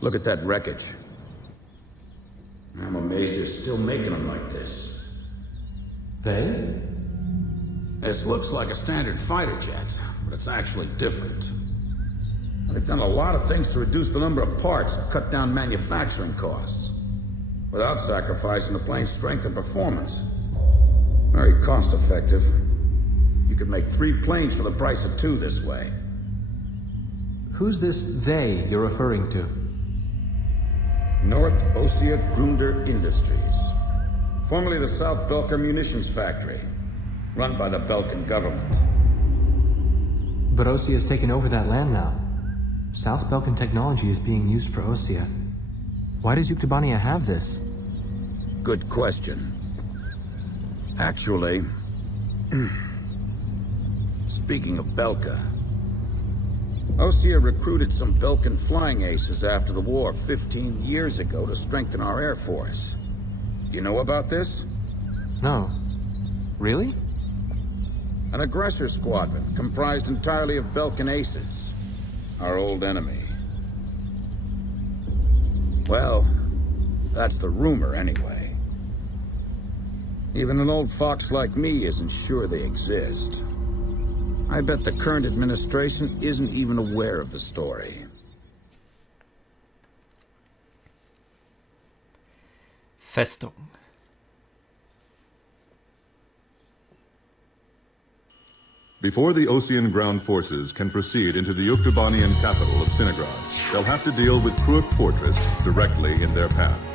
Look at that wreckage. I'm amazed they're still making them like this. They? This looks like a standard fighter jet, but it's actually different. They've done a lot of things to reduce the number of parts and cut down manufacturing costs, without sacrificing the plane's strength and performance. Very cost-effective. You could make 3 planes for the price of 2 this way. Who's this they you're referring to? North Ossia Grunder Industries. Formerly the South Belka Munitions Factory, run by the Belkan government. But Ossia has taken over that land now. South Belkan technology is being used for Ossia. Why does Yuktobania have this? Good question. Actually, speaking of Belka, Ossia recruited some Belkan flying aces after the war 15 years ago to strengthen our air force. You know about this? No. Really? An aggressor squadron comprised entirely of Belkan aces, our old enemy. Well, that's the rumor anyway. Even an old fox like me isn't sure they exist. I bet the current administration isn't even aware of the story. Festung. Before the Ossian ground forces can proceed into the Yuktobanian capital of Sinagrad, they'll have to deal with Kruik Fortress directly in their path.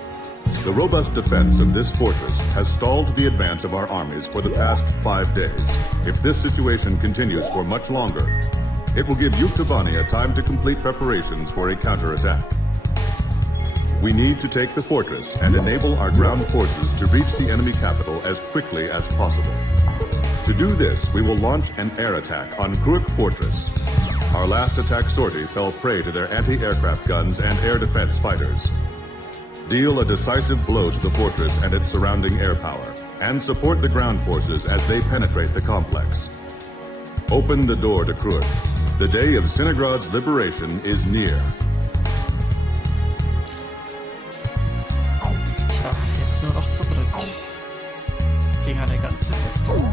The robust defense of this fortress has stalled the advance of our armies for the past 5 days. If this situation continues for much longer, it will give Yuktobania time to complete preparations for a counterattack. We need to take the fortress and enable our ground forces to reach the enemy capital as quickly as possible. To do this, we will launch an air attack on Kruik Fortress. Our last attack sortie fell prey to their anti-aircraft guns and air defense fighters. Deal a decisive blow to the fortress and its surrounding air power, and support the ground forces as they penetrate the complex. Open the door to Kruik. The day of Sinagrad's liberation is near. Tja, jetzt nur noch zu dritt. Gegen eine ganze Festung.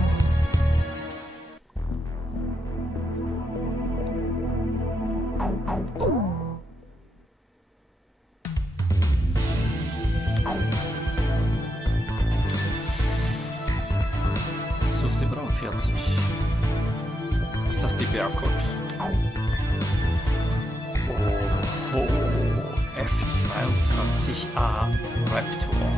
So 47. Ist das die Berghut? Oh, F-22A Raptor.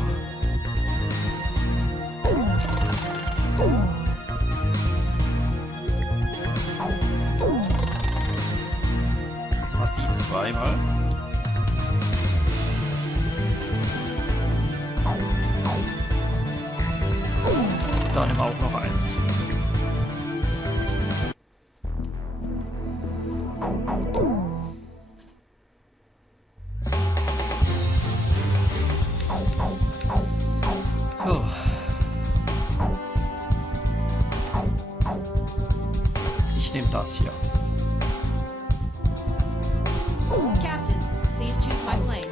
Hat die zweimal? Dann nehmen wir auch noch eins. Oh. Ich nehme das hier. Captain, please choose my plane.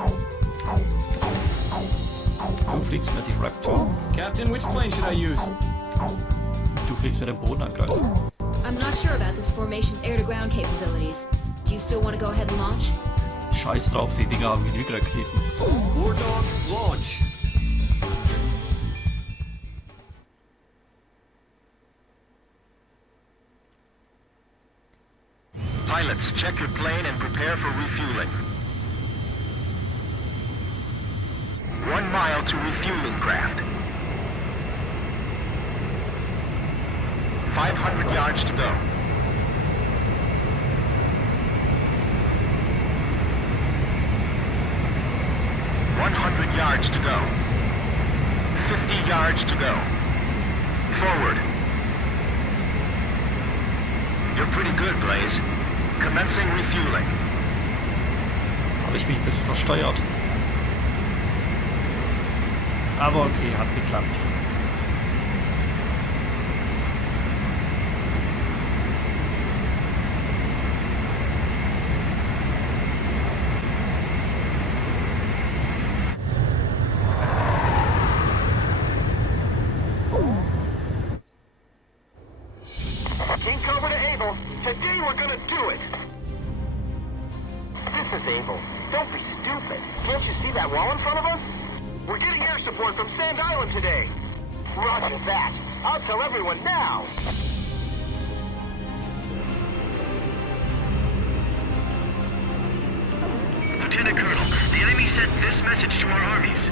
Du fliegst mit dem Raptor. Captain, which plane should I use? Du fliegst mit dem Bodenangreifer. I'm not sure about this formation's air-to-ground capabilities. Do you still want to go ahead and launch? Scheiß drauf, die Dinger haben genug Raketen. War Dog, launch! Pilots, check your plane and prepare for refueling. 1 mile to refueling craft. 500 yards to go. 100 yards to go. 50 yards to go. Forward. You're pretty good, Blaze. Commencing refueling. Habe ich mich ein bisschen versteuert. Aber okay, hat geklappt. This is Able. Don't be stupid. Can't you see that wall in front of us? We're getting air support from Sand Island today. Roger that. I'll tell everyone now. Lieutenant Colonel, the enemy sent this message to our armies.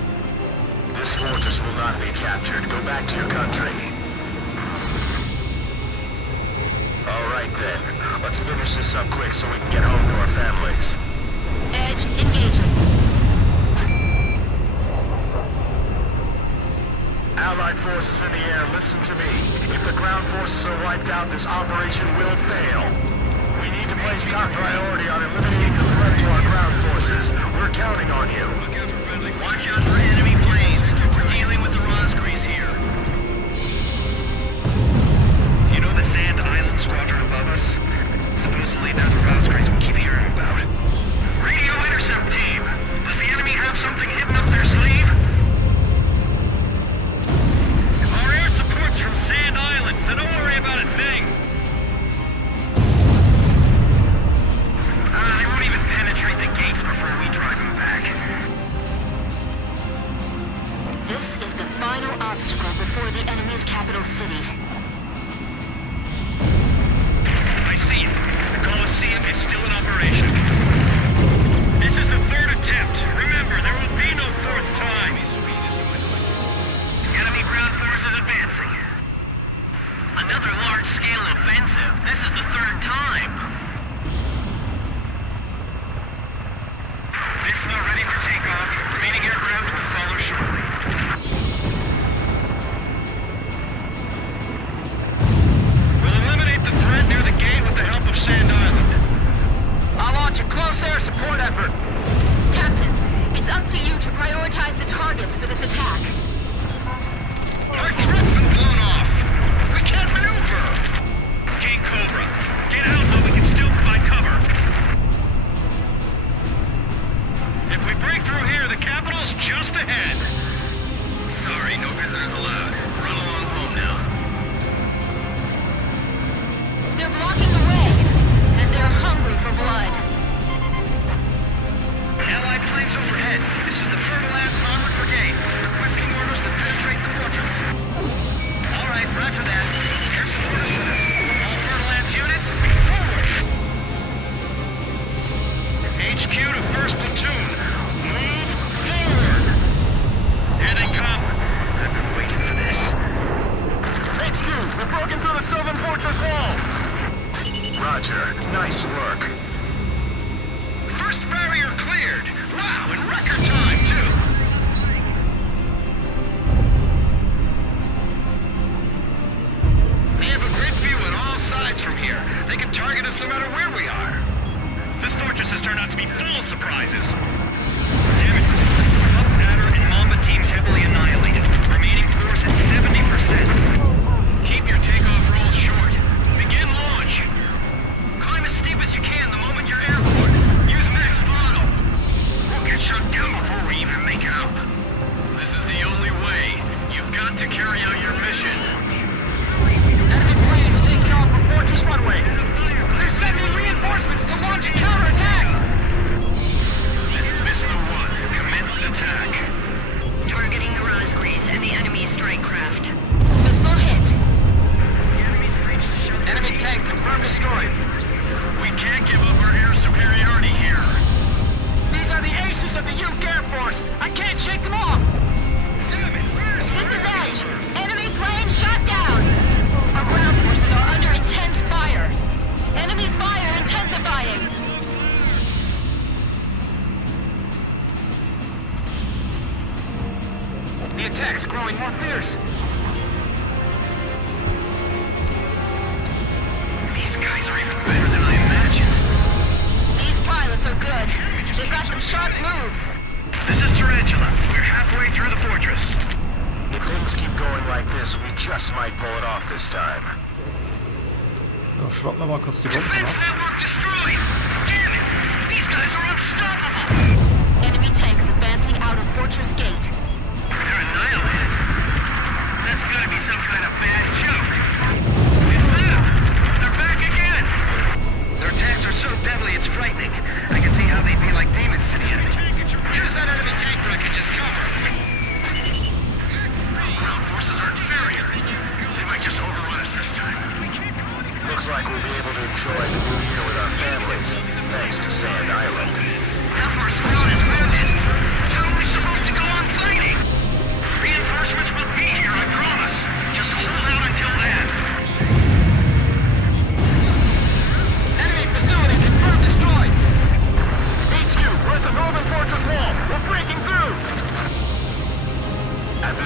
This fortress will not be captured. Go back to your country. All right then. Let's finish this up quick so we can get home to our families. Edge, engaging. Allied forces in the air, listen to me. If the ground forces are wiped out, this operation will fail. We need to place top priority on eliminating the threat to our ground forces. We're counting on you. Watch out for enemy planes. We're dealing with the Razgriz here. You know the Sand Island Squadron above us? Supposedly they're the Razgriz we keep hearing about. Radio intercept team! Does the enemy have something hidden up their sleeve? Our air support's from Sand Island, so don't worry about a thing. They won't even penetrate the gates before we drive them back. This is the final obstacle before the enemy's capital city. I see it. The Colosseum is still in operation. This is the third attempt. Remember, there will be no fourth time. Enemy ground forces advancing. Another large-scale offensive. This is the third time. This not ready for takeoff. Remaining aircraft will follow shortly. We'll eliminate the threat near the gate with the help of Sand Island. I'll launch a close air support effort. Captain, it's up to you to prioritize the targets for this attack. Our turret's been blown off. We can't maneuver. King Cobra, get out while we can still provide cover. If we break through here, the capital's just ahead. Sorry, no visitors allowed. Run along home now. They're blocking the way, and they're hungry for blood. Allied planes overhead. This is the Fertilance Armored Brigade, requesting orders to penetrate the fortress. All right, roger that. Air support is with us. All Fertilance units, forward! HQ to 1st Platoon. Move forward! Here they come. I've been waiting for this. HQ, we're broken through the southern fortress wall. Roger. Nice work. First barrier cleared! Wow, in record time, too! They have a grid view on all sides from here. They can target us no matter where we are. This fortress has turned out to be full of surprises. Damn it. Puff Adder and Mamba teams heavily annihilated. Remaining force at 70%. Keep your takeoff roll short. Begin launch. Climb as steep as you can the moment you're airborne. Use max throttle. We'll get shut down before we even make it up. This is the only way. You've got to carry out your mission. Enemy planes taking off from fortress runway. They're sending reinforcements to launch a counterattack. This is Missile 1. Commence attack. Targeting the Razgriz and the enemy's strike craft. Missile hit. Enemy tank confirmed destroyed. We can't give up our air superiority here. These are the aces of the Youth Air Force. I can't shake them off. Damn it, where's This is Edge. Enemy plane shot down. Our ground forces are under intense fire. Enemy fire intensifying. The attack's growing more fierce. These guys are even better than I imagined. These pilots are good. They've got some sharp moves. This is Tarantula. We're halfway through the fortress. If things keep going like this, we just might pull it off this time. Ja, schraub mir mal kurz die Bombe Defense ab. network destroyed! Damn it! These guys are unstoppable! Enemy tanks advancing out of Fortress Gate. They're annihilated. That's gotta be some kind of bad joke. It's them! They're back again! Their attacks are so deadly it's frightening. I can see how they'd be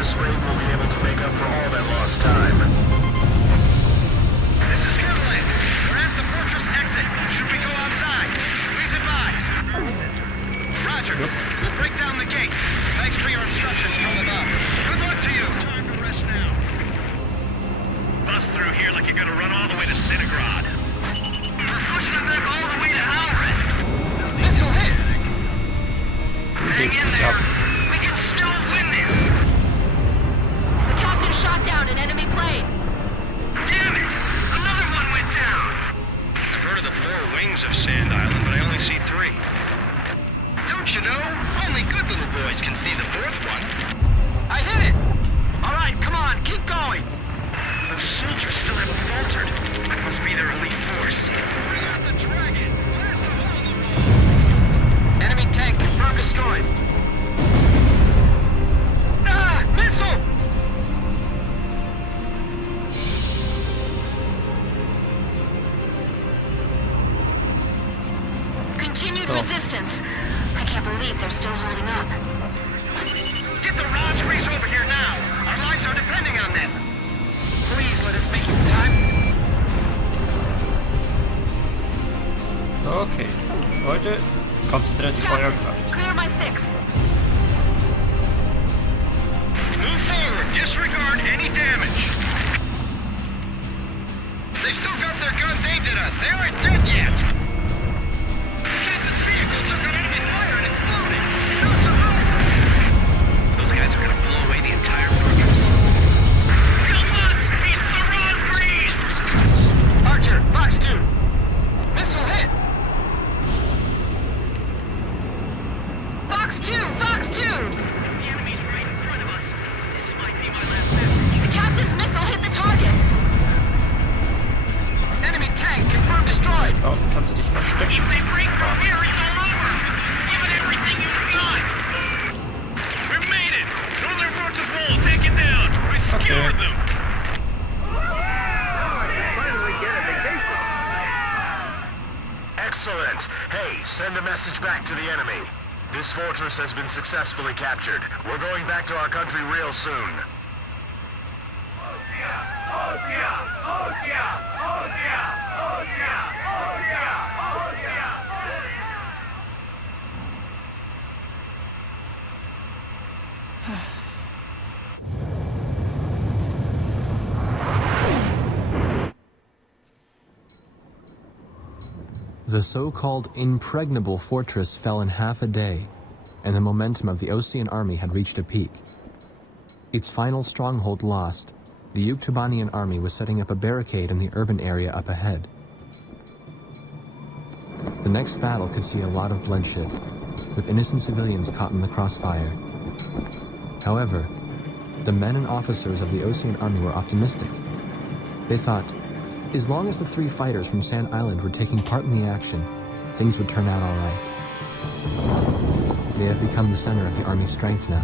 this raid will be able to make up for all that lost time. This is Squadron. We're at the fortress exit. Should we go outside? Please advise. Roger. We'll break down the gate. Thanks for your instructions from above. Good luck to you. Time to rest now. Bust through here like you're gonna run all the way to Cinegrad. We're pushing them back all the way to hallowed. Missile hit! Hang in there. We can still win this. The captain shot down an enemy plane. Damn it! Another one went down. I've heard of the 4 wings of Sand Island, but I only see 3. Don't you know? Only good little boys can see the 4th one. I hit it! All right, come on, keep going. Those soldiers still haven't faltered. Must be their elite force. Bring out the dragon. Blast a hole in the wall. Enemy tank confirmed destroyed. Ah! Missile! Continued resistance. I can't believe they're still holding up. Get the Razgriz over here now. Our lives are depending on them. Please let us make it time. Okay. Leute, konzentriert die Feuerkraft. Clear my 6. Move forward. Disregard any damage. They've still got their guns aimed at us. They aren't dead yet. Captain's vehicle took on enemy fire and exploded. No survivors. Those guys are gonna blow away the entire fortress. Help us! It's the Razgriz! Archer, Fox 2. Missile hit. Fox 2! Fox 2! The enemy's right in front of us. This might be my last message. The captain's missile hit the target. Enemy tank confirmed destroyed. Da unten kannst du dich verstecken. If they break from here, it's all over. Give it everything you've got. We made it! Hold their fortress wall. Take it down. We secured them. Finally get a vacation. Excellent. Hey, send a message back to the enemy. This fortress has been successfully captured. We're going back to our country real soon. The so-called impregnable fortress fell in half a day, and the momentum of the Osean army had reached a peak. Its final stronghold lost, the Yuktubanian army was setting up a barricade in the urban area up ahead. The next battle could see a lot of bloodshed, with innocent civilians caught in the crossfire. However, the men and officers of the Osean army were optimistic. They thought, as long as the 3 fighters from Sand Island were taking part in the action, things would turn out all right. They have become the center of the army's strength now.